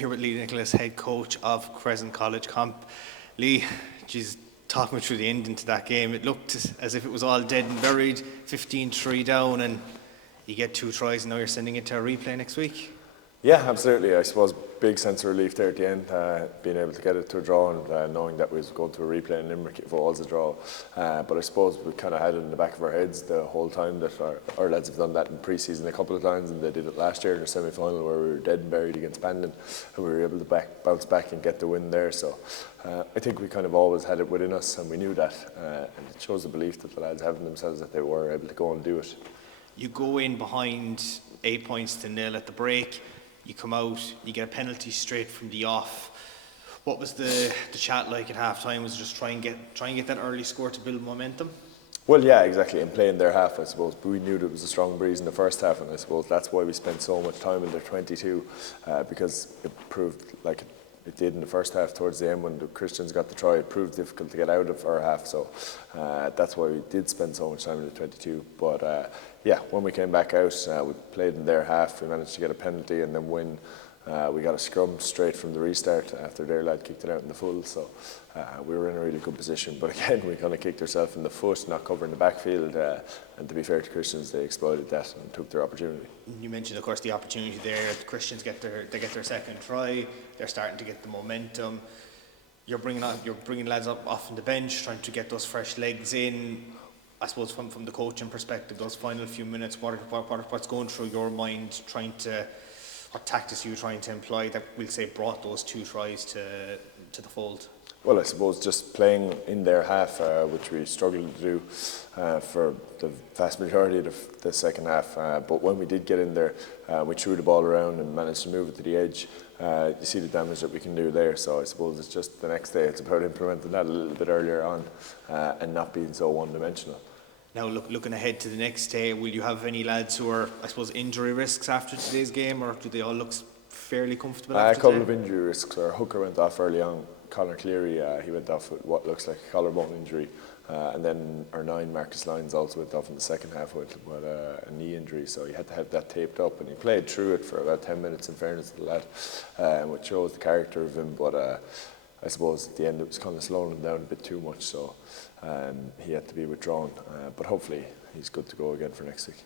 here with Lee Nicholas, head coach of Crescent College Comp. Lee, geez, talk me through the ending to that game. It looked as if it was all dead and buried, 15-3 down, and you get 2 tries, and now you're sending it to a replay next week. Yeah, absolutely. I suppose big sense of relief there at the end, being able to get it to a draw and knowing that we was going to a replay in Limerick if it was a draw. But I suppose we kind of had it in the back of our heads the whole time that our lads have done that in pre-season a couple of times, and they did it last year in the semi-final where we were dead and buried against Bandon, and we were able to bounce back and get the win there. So I think we kind of always had it within us, and we knew that, and it shows the belief that the lads have in themselves that they were able to go and do it. You go in behind 8 points to nil at the break. You come out, you get a penalty straight from the off. What was the chat like at half time? Was it just try and get that early score to build momentum? Well, yeah, exactly. And playing their half, I suppose. But we knew there was a strong breeze in the first half, and I suppose that's why we spent so much time in their 22, because it proved like it did in the first half towards the end when the Christians got the try. It proved difficult to get out of our half, so that's why we did spend so much time in the 22. But yeah, when we came back out, we played in their half. We managed to get a penalty and then win. We got a scrum straight from the restart after their lad kicked it out in the full, so we were in a really good position. But again, we kind of kicked ourselves in the foot, not covering the backfield, and to be fair to Christians, they exploited that and took their opportunity. You mentioned, of course, the opportunity there. The Christians get their second try. They're starting to get the momentum. You're bringing lads up off the bench, trying to get those fresh legs in. I suppose from the coaching perspective, those final few minutes, what's going through your mind, what tactics are you trying to employ that we'll say brought those 2 tries to the fold? Well, I suppose just playing in their half, which we struggled to do for the vast majority of the second half. But when we did get in there, we threw the ball around and managed to move it to the edge. You see the damage that we can do there. So I suppose it's just the next day, it's about implementing that a little bit earlier on and not being so one-dimensional. Now, looking ahead to the next day, will you have any lads who are, I suppose, injury risks after today's game, or do they all look fairly comfortable after a couple today? of injury risks. Our hooker went off early on. Conor Cleary, he went off with what looks like a collarbone injury. And then our 9, Marcus Lyons, also went off in the second half with a knee injury, so he had to have that taped up, and he played through it for about 10 minutes in fairness to the lad, which shows the character of him. But I suppose at the end it was kind of slowing him down a bit too much, so he had to be withdrawn. But hopefully he's good to go again for next week.